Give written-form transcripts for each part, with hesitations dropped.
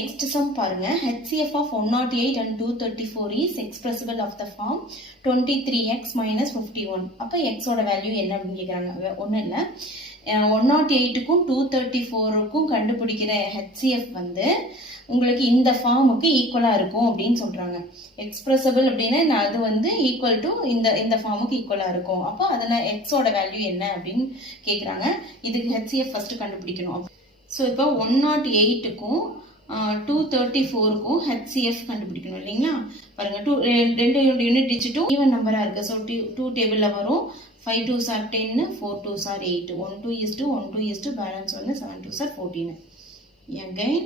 Next sum பாருங்க. HCF of 108 and 234 is expressible of the form 23x minus 51. அப்ப x ஓட value என்ன அப்படின்னு கேக்குறாங்க. ஒண்ணும் இல்ல. 108க்கும் 234க்கும் கண்டுபிடிக்கிற HCF வந்து உங்களுக்கு இந்த ஃபார்முக்கு ஈக்குவலா இருக்கும் அப்படின்னு சொல்றாங்க. எக்ஸ்பிரஸபிள் அப்படின்னா அது வந்து ஈக்குவல் டு இந்த ஃபார்முக்கு ஈக்குவலா இருக்கும். அப்போ அதனால x ஓட வேல்யூ என்ன அப்படின்னு கேக்குறாங்க. இதுக்கு HCF ஃபர்ஸ்ட் கண்டுபிடிக்கணும். ஸோ இப்போ 108க்கும் 234க்கும் HCF கண்டுபிடிக்கணும் இல்லைங்களா? பாருங்க, ரெண்டு யூனிட் டிஜிட்டும் ஈவன் நம்பரா இருக்கு. ஸோ 2 டேபிள்ல வரும். 5 2s are 10, 4 2s are 8, 1 2 is to balance 1, 7 2s are 14. Again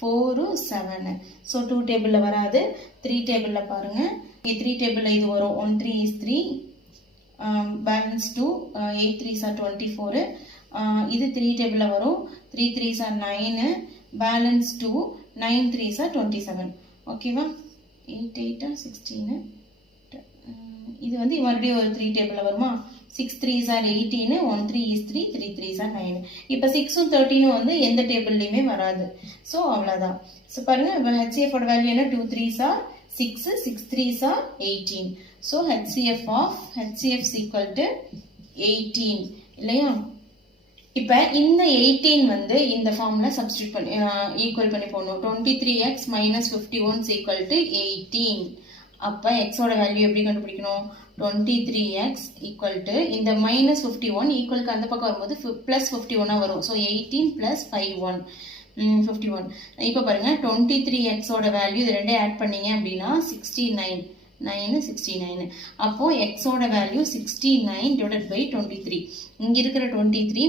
4 7. So 2 டேபிள்ல வராது. 3 டேபிள்ல பாருங்க, 3 டேபிள்ல இது வரும். 1 3 is 3, balance 2, 8 3s are 24. இது 3 டேபிள்ல வரும். 3 3s are 9, balance 2, 9 3s are 27. ஓகேவா? 8 8 16. இது வந்து மறுபடியும் ஒரு 3 டேபிள்ல வருமா? 6 3s are 18, 1 3 is 3, 3 3s are 9. இப்போ 6ம் 13ம் வந்து எந்த டேபிள்லயுமே வராது. ஸோ அவ்வளவுதான். ஸோ பாருங்க, இப்போ HCF ஓட வேல்யூ என்ன? 2 3s are 6, 6 3s are 18. So HCF is equal to 18 இல்லையா? இப்ப இந்த 18 வந்து இந்த ஃபார்ம்ல சப்ஸ்டிட்யூட் பண்ணி ஈக்குவல் பண்ணி போடணும். 23x minus 51 is equal to 18. அப்ப x ஓட வேல்யூ எப்படி கண்டுபிடிக்கணும்? 23x equal to இந்த minus 51 ஈக்குவலுக்கு அந்த பக்கம் வரும்போது plus 51 வரும். So 18 plus 51. இப்ப பாருங்க, 23x ஓட வேல்யூ இது ரெண்டே ஆட் பண்ணீங்க அப்படின்னா 69. 69. அப்போ x ஓட வேல்யூ 69 divided by 23. இங்க இருக்கிற 23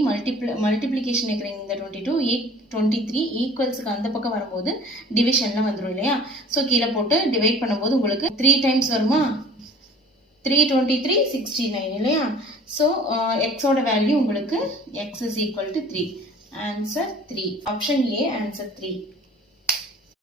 மல்டிப்ளிகேஷன் இருக்கிற இந்த 23 ஈக்குவல்ஸ்க்கு அந்த பக்கம் வரும்போது டிவிஷன்ல வந்துரும் இல்லையா? சோ கீழே போட்டு டிவைட் பண்ணும்போது உங்களுக்கு 3 டைம்ஸ் வருமா? 323 69 இல்லையா? சோ x ஓட வேல்யூ உங்களுக்கு x is equal to 3. Answer 3. Option A answer 3.